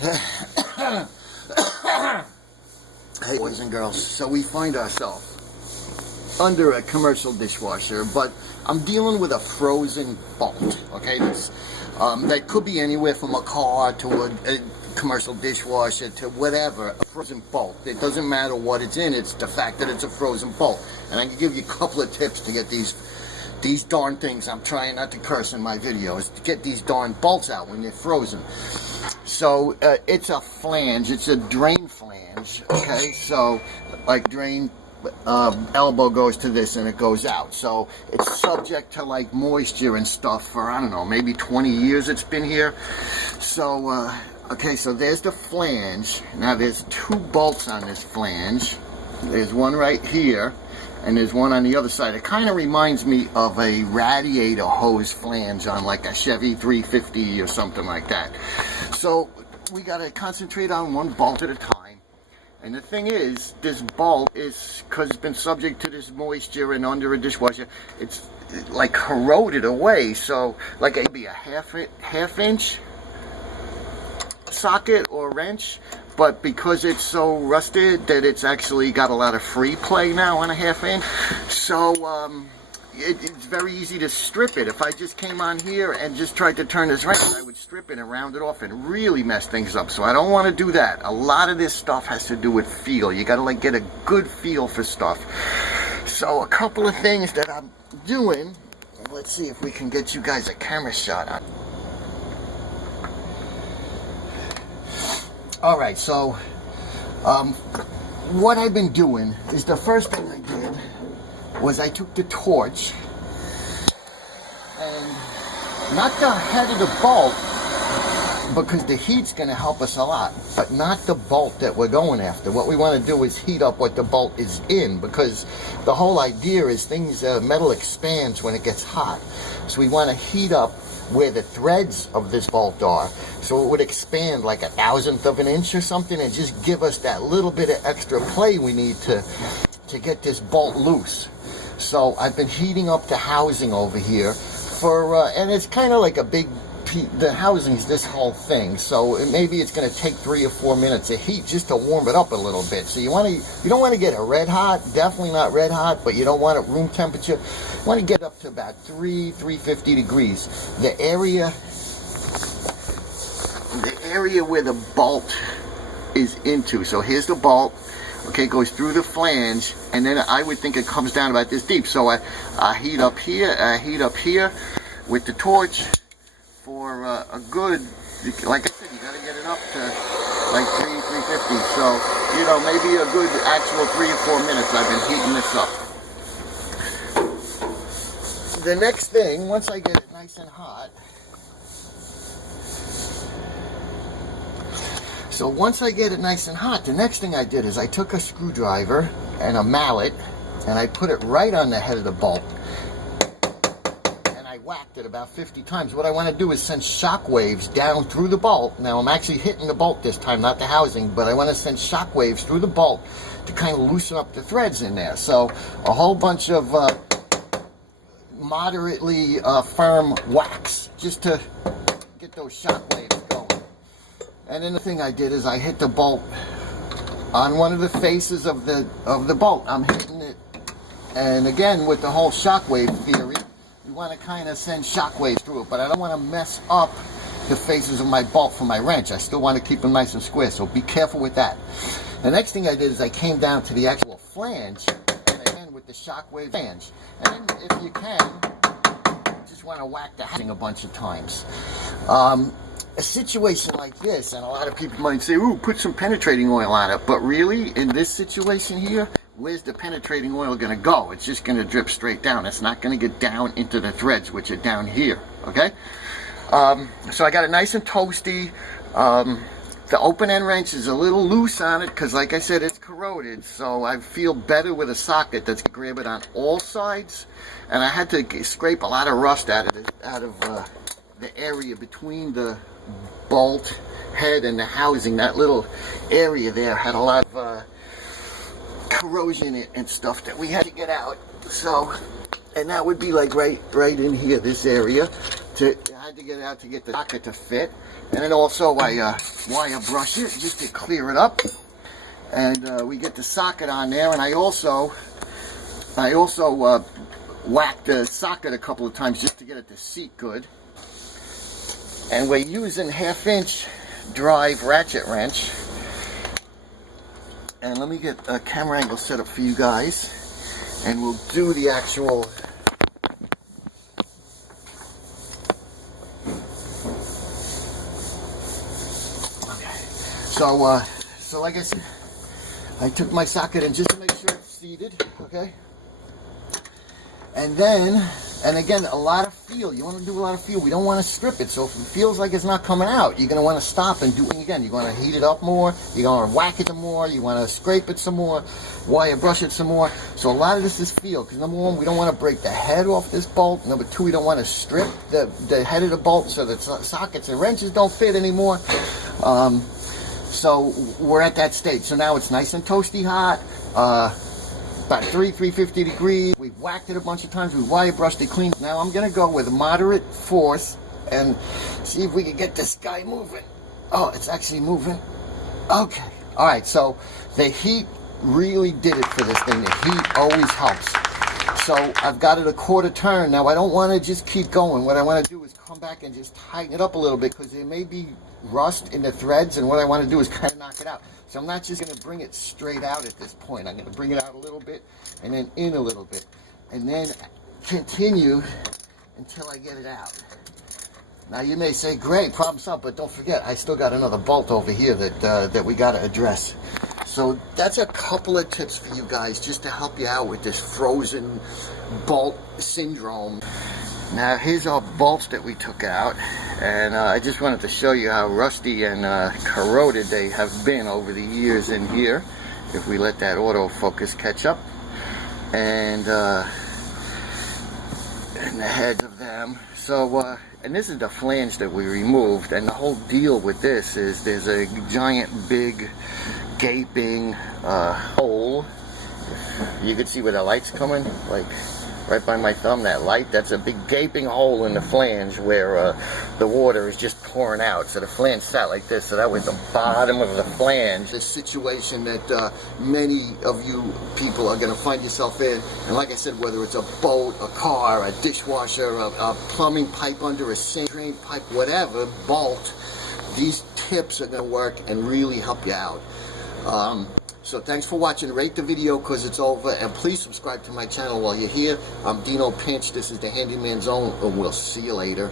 Hey boys and girls, so we find ourselves under a commercial dishwasher, but I'm dealing with a frozen bolt, okay? That could be anywhere from a car to a commercial dishwasher to whatever, a frozen bolt. It doesn't matter what it's in, it's the fact that it's a frozen bolt. And I can give you a couple of tips to get these darn things, I'm trying not to curse in my videos, to get these darn bolts out when they're frozen. So it's a flange, it's a drain flange, okay? So like drain elbow goes to this and it goes out. So it's subject to like moisture and stuff for, I don't know, maybe 20 years it's been here. So, okay, so there's the flange. Now there's two bolts on this flange. There's one right here and there's one on the other side. It kind of reminds me of a radiator hose flange on like a Chevy 350 or something like that. So we got to concentrate on one bolt at a time. And the thing is, this bolt is, because it's been subject to this moisture and under a dishwasher, it's like corroded away. So like maybe a half inch socket or wrench, but because it's so rusted that it's actually got a lot of free play now on a half inch, so it's very easy to strip it. If I just came on here and just tried to turn this wrench, I would strip it and round it off and really mess things up. So I don't want to do that. A lot of this stuff has to do with feel. You got to like get a good feel for stuff. So a couple of things that I'm doing. Let's see if we can get you guys a camera shot on. Alright, so what I've been doing is, the first thing I did was I took the torch and not the head of the bolt, because the heat's going to help us a lot, but not the bolt that we're going after. What we want to do is heat up what the bolt is in, because the whole idea is metal expands when it gets hot. So we want to heat up where the threads of this bolt are, so it would expand like 1/1000th of an inch or something, and just give us that little bit of extra play we need to get this bolt loose. So I've been heating up the housing over here for, and it's kind of like a big, the housing's this whole thing, so maybe it's going to take 3 or 4 minutes of heat just to warm it up a little bit. So you don't want to get it red hot, definitely not red hot, but you don't want it room temperature. You want to get up to about 350 degrees. The area where the bolt is into. So here's the bolt. Okay, it goes through the flange, and then I would think it comes down about this deep. So I heat up here, I heat up here with the torch for a good, like I said, you got to get it up to like 350. So, you know, maybe a good actual 3 or 4 minutes I've been heating this up. The next thing, once I get it nice and hot, the next thing I did is I took a screwdriver and a mallet and I put it right on the head of the bolt and I whacked it about 50 times. What I want to do is send shock waves down through the bolt. Now I'm actually hitting the bolt this time, not the housing, but I want to send shock waves through the bolt to kind of loosen up the threads in there. So a whole bunch of moderately firm whacks just to get those shock waves going. And then the thing I did is I hit the bolt on one of the faces of the bolt. I'm hitting it, and again with the whole shockwave theory, you want to kind of send shockwaves through it, but I don't want to mess up the faces of my bolt for my wrench. I still want to keep them nice and square, so be careful with that. The next thing I did is I came down to the actual flange, and again with the shockwave flange. And then if you can, you just want to whack the housing a bunch of times. A situation like this, and a lot of people might say, ooh, put some penetrating oil on it, but really, in this situation here, where's the penetrating oil going to go? It's just going to drip straight down. It's not going to get down into the threads, which are down here, okay? So I got it nice and toasty. The open end wrench is a little loose on it, because like I said, it's corroded, so I feel better with a socket that's going to grab it on all sides, and I had to scrape a lot of rust out of the area between the bolt head and the housing. That little area there had a lot of corrosion in it and stuff that we had to get out. So, and that would be like right in here, this area. I had to get it out to get the socket to fit. And then also I wire brush it just to clear it up. And we get the socket on there, and I also whacked the socket a couple of times just to get it to seat good. And we're using 1/2" drive ratchet wrench. And let me get a camera angle set up for you guys, and we'll do the actual so like I said, I took my socket in just to make sure it's seated, okay? And then, and again, a lot of feel. You want to do a lot of feel. We don't want to strip it. So if it feels like it's not coming out, you're going to want to stop and do it again. You're going to heat it up more. You're going to whack it some more. You want to scrape it some more. Wire brush it some more. So a lot of this is feel. Because number one, we don't want to break the head off this bolt. Number two, we don't want to strip the head of the bolt so that sockets and wrenches don't fit anymore. So we're at that stage. So now it's nice and toasty hot. About 350 degrees. We've whacked it a bunch of times. We wire brushed it clean. Now I'm going to go with a moderate force and see if we can get this guy moving. Oh, it's actually moving. Okay. All right. So the heat really did it for this thing. The heat always helps. So I've got it a 1/4 turn. Now I don't want to just keep going. What I want to do is come back and just tighten it up a little bit because there may be rust in the threads, and what I want to do is kind of knock it out. So I'm not just going to bring it straight out at this point. I'm going to bring it out a little bit and then in a little bit and then continue until I get it out. Now you may say, great, problem solved, but don't forget, I still got another bolt over here that we got to address. So that's a couple of tips for you guys just to help you out with this frozen bolt syndrome. Now here's our bolts that we took out, and I just wanted to show you how rusty and corroded they have been over the years in here, if we let that autofocus catch up. And the heads of them. So and this is the flange that we removed, and the whole deal with this is there's a giant big gaping hole. You can see where the light's coming, like right by my thumb, that light, that's a big gaping hole in the flange where the water is just pouring out. So the flange sat like this, so that was the bottom of the flange. This situation that many of you people are going to find yourself in, and like I said, whether it's a boat, a car, a dishwasher, a plumbing pipe under a sink, drain pipe, whatever, bolt, these tips are going to work and really help you out. So thanks for watching. Rate the video because it's over, and please subscribe to my channel while you're here. I'm Dino Pinch. This is the Handyman Zone, and we'll see you later.